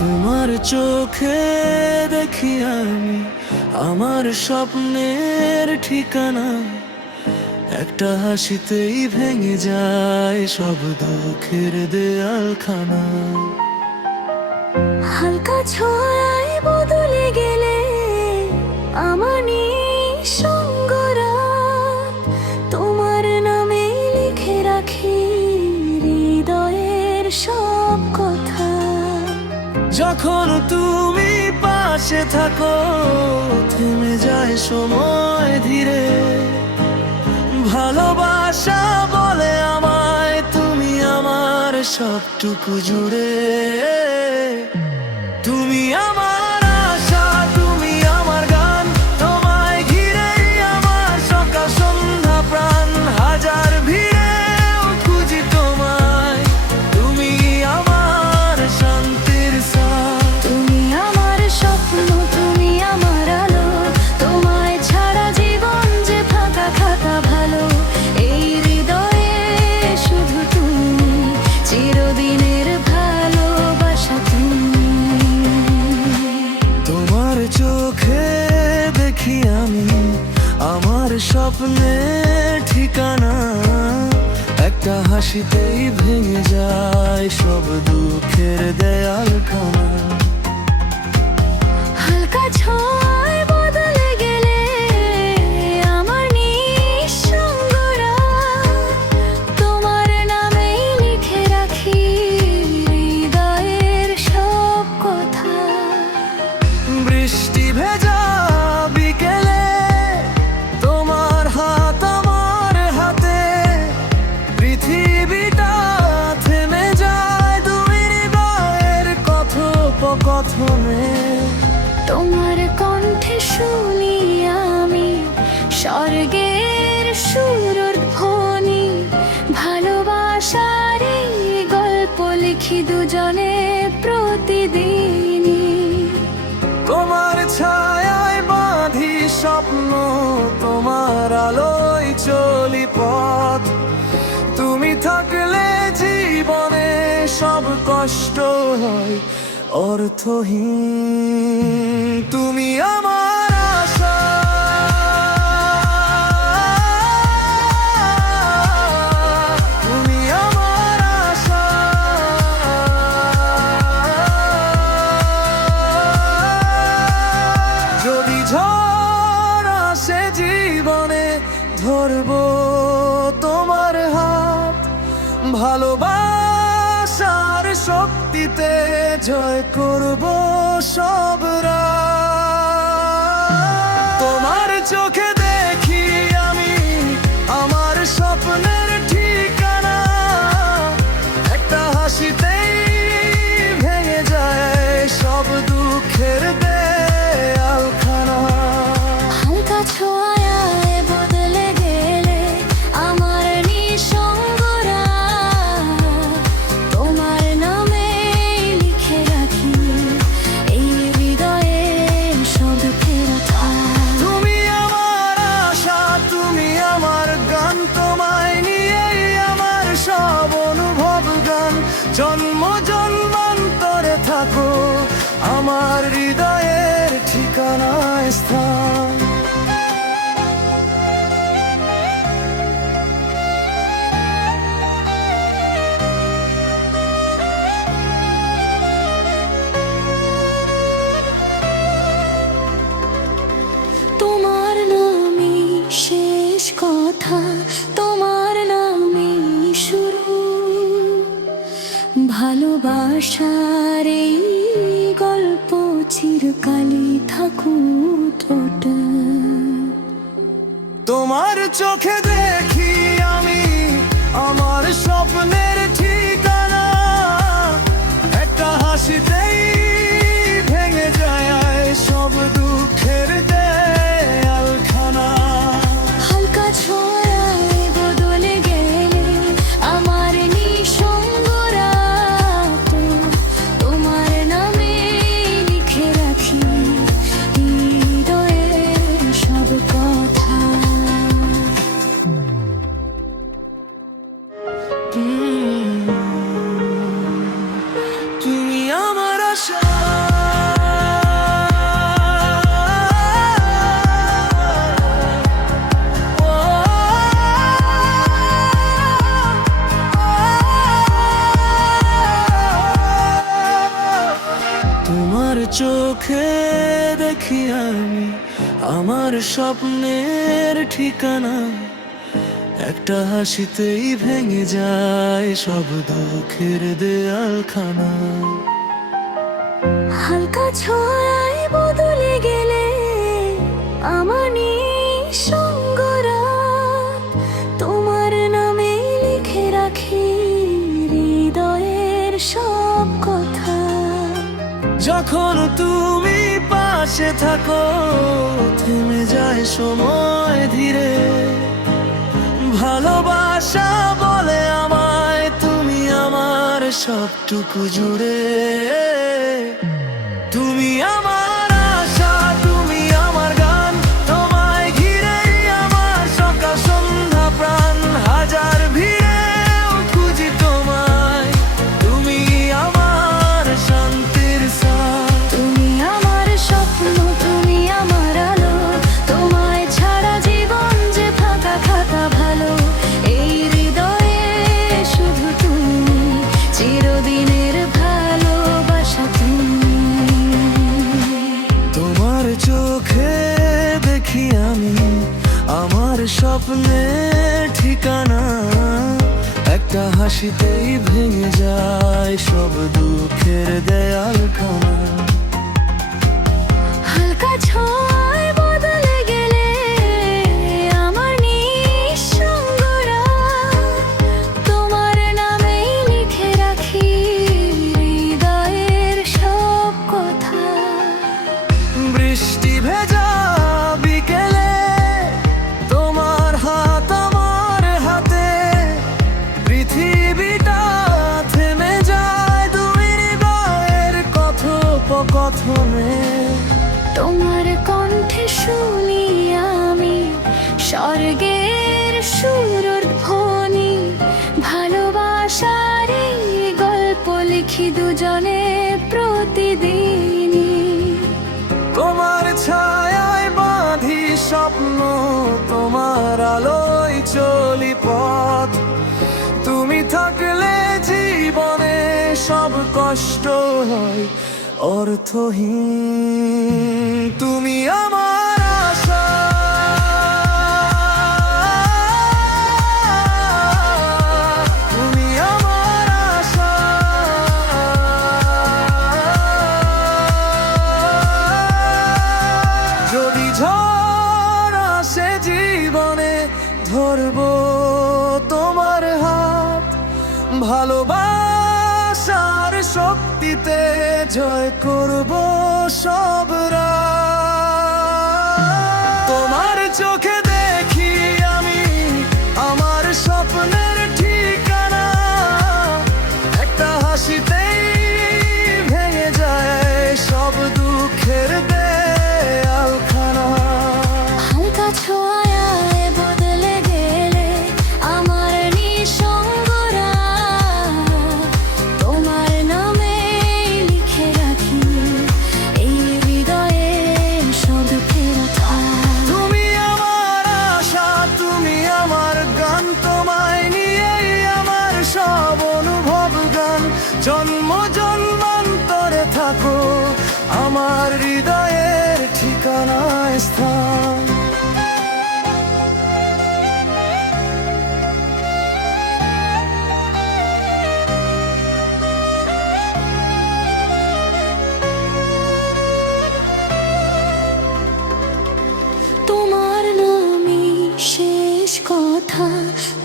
তোমার চোখে দেখি আমি আমার স্বপ্নের ঠিকানা। একটা হাসিতেই ভেঙে যায় সব দুঃখের দেয়ালখানা। হালকা ছোঁয়ায় বদলে গেলে আমার নিঃসঙ্গরা, তোমার নামে লিখে রাখি হৃদয়ের সব কথা। যখন তুমি পাশে থাকো থেমে যায় সময় ধীরে। ভালোবাসা বলে আমায় তুমি আমার সবটুকু জুড়ে। তুমি আমার আশা, তুমি আমার গান, তোমায় ঘিরেই আমার সকাল সন্ধ্যা প্রাণ। হাজার ভিড়েও খুঁজি তোমায়, তুমি আমার শান্তির সাথ। তুমি আমার স্বপ্ন, তুমি আমার আলো, তোমায় ছাড়া জীবন যে ফাঁকা ফাঁকা ভালো। এই হৃদয়ে শুধু তুমি, চিরদিনের ভালোবাসা তুমি। তোমার চোখে দেখি আমি আমার স্বপ্নের ঠিকানা। একটা হাসিতেই ভেঙে যায় সব দুঃখের দেয়ালখানা। হালকা ছোঁয়ায় বদলে গেলে আমার নিঃসঙ্গরা, তোমার নামেই লিখে রাখি হৃদয়ের সব কথা। বৃষ্টি ভেজা বিকেলে তোমার হাত আমার হাতে। পৃথিবীটা থেমে যায় দুই হৃদয়ের কথোপকথনে। তোমার কণ্ঠে শুনি আমি স্বর্গের সুরধ্বনি। ভালোবাসার এই গল্প লিখি দুজনে প্রতিদিনই। তোমার ছায়ায় বাঁধি স্বপ্ন, তোমার আলোয় চলি পথ। তুমি থাকলে জীবনে সব কষ্ট হয় অর্থহীন। তুমি আমার আশা, তুমি আমার আশা। যদি ঝড় আসে জীবনে ধরবো তোমার হাত। ভালোবাসার শক্তিতে জয় করবো সব রাত। তোমার চোখে দেখি আমি আমার স্বপ্নের ঠিকানা। একটা হাসিতেই ভেঙে যায় সব দুঃখের দেয়ালখানা। হালকা ছোঁয়ায় বদলে গেলে আমার নিঃসঙ্গরা, তোমার নামে লিখে রাখি এই হৃদয়ে সব ফেরত। তুমি আমার আশা, তুমি আমার গান, তোমায় নিয়েই আমার সব অনুভব গান। জন্ম জন্মান্তরে থাকো আমার হৃদয়ের ঠিকানায় স্থান। তোমার নামে শেষ কথা, তোমার নামে শুরু। ভালোবাসার এই গল্প চিরকালই থাকুক ওটা। তোমার চোখে দেখি আমি আমার স্বপ্নের ঠিকানা। একটা হাসিতেই ভেঙে যায় সব দুঃখের দেয়ালখানা। হালকা ছোঁয়ায় বদলে গেলে আমার নিঃসঙ্গরা, তোমার নামে লিখে রাখি হৃদয়ের সব কথা। তোমার চোখে দেখি আমি আমার স্বপ্নের ঠিকানা, একটা হাসিতেই ভেঙে যায় সব দুঃখের দেয়ালখানা। হালকা ছোঁয়ায় বদলে গেলে আমার নিঃসঙ্গ রাত, তোমার নামে লিখে রাখি হৃদয়ের সব কথা। যখন তুমি পাশে থাকো থেমে যায় সময় ধীরে, ভালোবাসা বলে আমায় তুমি আমার সবটুকু জুড়ে। তুমি আমার আশা, তুমি আমার গান, তোমায় ঘিরেই আমার সকাল সন্ধ্যা প্রাণ। হাজার ভিড়েও খুঁজি তোমায়, তুমি আমার শান্তির সাথ। তুমি আমার স্বপ্ন, তুমি আমার আলো, তোমায় ছাড়া জীবন যে ফাঁকা ফাঁকা ভালো। এই হৃদয়ে শুধু তুমি, চিরদিনের ভালোবাসা তুমি। তোমার চোখে দেখি আমি আমার স্বপ্নের ঠিকানা, একটা হাসিতেই ভেঙে যায় সব দুঃখের দেয়ালখানা। হালকা ছোঁয়ায় বদলে গেলে আমার নিঃসঙ্গ রাত, তোমার নামেই লিখে রাখি হৃদয়ের সব কথা। বৃষ্টি ভেজা বিকেলে তোমার হাত আমার হাতে, পৃথিবীটা থেমে যায় দুই হৃদয়ের কথোপকথনে। তোমার কণ্ঠে শুনি আমি স্বর্গের সুরধ্বনি, ভালোবাসার এই গল্প লিখি দুজনে প্রতিদিনই। তোমার ছায়ায় বাঁধি স্বপ্ন, তোমার আলোয় চলি পথ। তুমি থাকলে জীবনে সব কষ্ট হয় অর্থহীন। তুমি আমার আশা, তুমি আমার আশা। যদি ঝড় আসে জীবনে ধরবো তোমার হাত, ভালোবাসার শক্তিতে জয় করব সব রাত। তোমার চোখে দেখি আমি আমার স্বপ্নের ঠিকানা, একটা হাসিতেই ভেঙে যায় সব দুঃখের দেয়ালখানা। হালকা ছোঁয়ায় বদলে গেলে আমার নিঃসঙ্গ রাত, তোমার নামে লিখে রাখি এই হৃদয়ে সব ফেরত। তুমি আমার আশা, তুমি আমার গান, তোমায় নিয়েই আমার সব অনুভব গান। জন্ম জন্মান্তরে থাকো আমার হৃদয়ের ঠিকানায় স্থান। তোমার নামে শেষ কথা,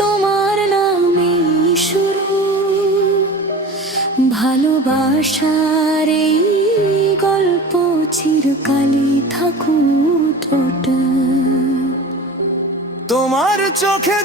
তোমার নামে শুরু, ভালোবাসার এই গল্প চিরকালই থাকুক ওটা। তোমার চোখে